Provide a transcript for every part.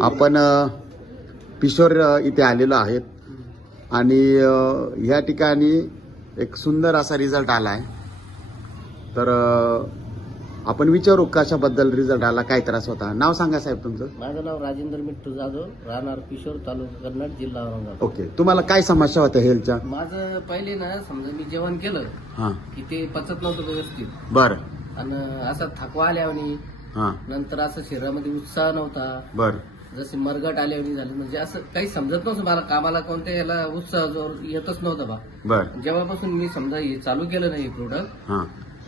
आपण पिशोर इथे आलेलो आहेत. आणि ह्या ठिकाणी एक सुंदर असा रिझल्ट आला आहे तर आपण विचारू कशाबद्दल रिझल्ट आला काय त्रास होता. नाव सांगा साहेब तुमचं. माझं नाव राजेंद्र मिट्टू जाधव राहणार किशोर तालुका कन्नड जिल्हा औरंगाबाद. ओके. तुम्हाला काय समस्या होत्या हेल्थच्या? माझं पहिले ना समजा मी जेवण केलं हां. की ते पचत नव्हतं व्यवस्थित. बरं. आणि असा थकवा आल्यावानी हां. नंतर असं शरीरामध्ये उत्साह नव्हता. बरं. जसे मरगट आल्यावानी झालं. म्हणजे असं काही समजत नव्हतं मला. कामाला कोणत्या याला उत्साह जोर येतच नव्हता बा. बरं. जेव्हापासून मी समजा हे चालू केलं नाही प्रोडक्ट हां.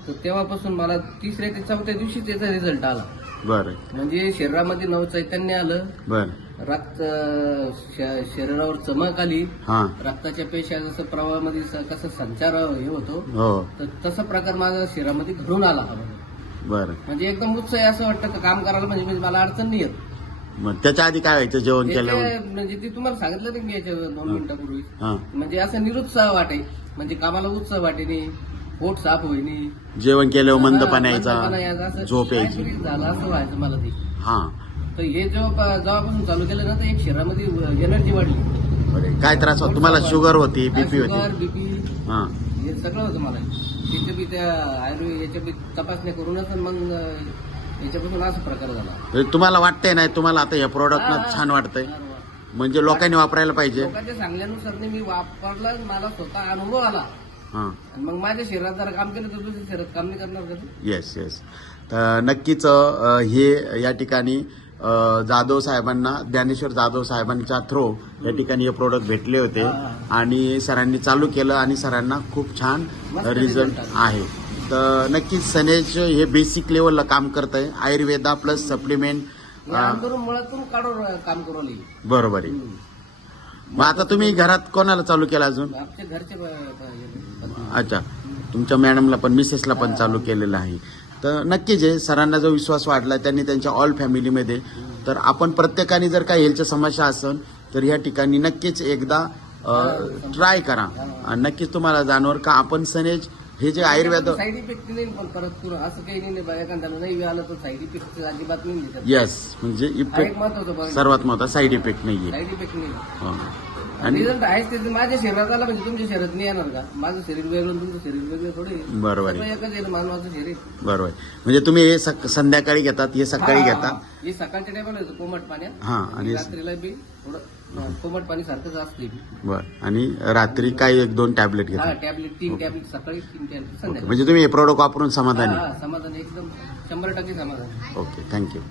तर तेव्हापासून मला तिसऱ्या ते चौथ्या दिवशीच याचा रिझल्ट आला. बरं. म्हणजे शरीरामध्ये नव चैतन्य आलं. बरं. रक्त श- शरीरावर चमक आली. हां. रक्ताच्या पेशा जसं प्रवाहामध्ये स- कसं संचार हे होतो हो. तर तसा प्रकार माझा शरीरामध्ये घडून आला हा. बरं. म्हणजे एकदम उत्साही असं वाटतं का काम करायला म्हणजे म्हणजे मला अडचण नाही येत. मग त्याच्या आधी काय व्हायचं? जेवण केल्यावर? याच्या- म्हणजे ती तुम्हाला सांगितलं नाही मी याच्या दोन मिनिटापूर्वी. हां. म्हणजे असं निरुत्साह वाटे. म्हणजे कामाला उत्साह वाटे नाही पोट साफ होईनी. जेवण केल्यावर मंदपणा मंदपणा यायचा, यायचा असं झोप यायची. झालं असं व्हायचं मला ते. हां. तर हे जेव्हा जेव्हापासून चालू केलं ना तर एक शरीरामध्ये एनर्जी वाढली. बरं काय त्रास होता? तुम्हाला शुगर होती बीपी होती. बीपी हां. हे सगळं होतं मला. त्याच्या बी त्या आयुर्वेद याच्या बी तपासण्या करूनच मग याच्यापासून असा प्रकार झाला. म्हणजे तुम्हाला वाटतंय नाही? तुम्हाला आता या प्रोडक्ट. छान वाटतंय. म्हणजे लोकांनी वापरायला पाहिजे. लोकांच्या सांगण्यानुसार नाही मी वापरला मला स्वतः अनुभव आला. हां. मग माझ्या शरीरात जर काम केलं तर दुसऱ्या शरीरात काम नाही करणार का? येस येस तर नक्कीच हे या ठिकाणी जाधव साहेबांना ज्ञानेश्वर जाधव साहेबांच्या थ्रो या ठिकाणी हे प्रोडक्ट भेटले होते. आणि सरांनी चालू केलं आणि सरांना खूप छान रिझल्ट आहे. तर नक्कीच सनेज हे बेसिक लेवलला काम करत आहे आयुर्वेदा प्लस सप्लिमेंट काढून काम बरोबर आहे. मग आता तुम्ही घरात कोणाला चालू केलं अजून? अच्छा. तुमच्या मॅडमला पण मिसेसला पण चालू केलेलं आहे. तर नक्कीच आहे सरांना जो विश्वास वाढला त्यांनी त्यांच्या ऑल फॅमिलीमध्ये तर आपण प्रत्येकाने जर काही हेल्थच्या समस्या असेल तर या ठिकाणी नक्कीच एकदा ट्राय करा आणि नक्कीच तुम्हाला जाणवर का आपण सनेज हे जे आयुर्वेद साईड इफेक्ट नाही पण परत असं काही नाही नाही आलं तर साईड इफेक्ट अजिबात नाही. येस म्हणजे इफेक्ट सर्वात महत्त्वाचा साईड इफेक्ट नाहीये साईड इफेक्ट नाही हो. आणि रिझल्ट आहेच ते माझ्या शरीरात आला म्हणजे तुमच्या शरीरात नाही येणार का? माझं शरीर वेगळं आणि तुमचं शरीर वेगळं थोडे. बरोबर आहे. एकच आहे ना मानवाचं शरीर. बरोबर आहे. म्हणजे तुम्ही हे सक- संध्याकाळी घेतात हे सकाळी घेता हा. हे सकाळच्या टायमाला येतो कोमट पाण्यात हा. आणि रात्रीला बी थोडं कोमट पाणी सारखंच असते. बर. आणि रात्री काय एक दोन टॅबलेट हा घेता टॅबलेट तीन टॅबलेट सकाळी तीन टॅबलेट संध्याकाळी. म्हणजे तुम्ही हे प्रोडक्ट वापरून समाधानी? हा, हा, समाधान. एकदम शंभर टक्के समाधान. Okay thank you.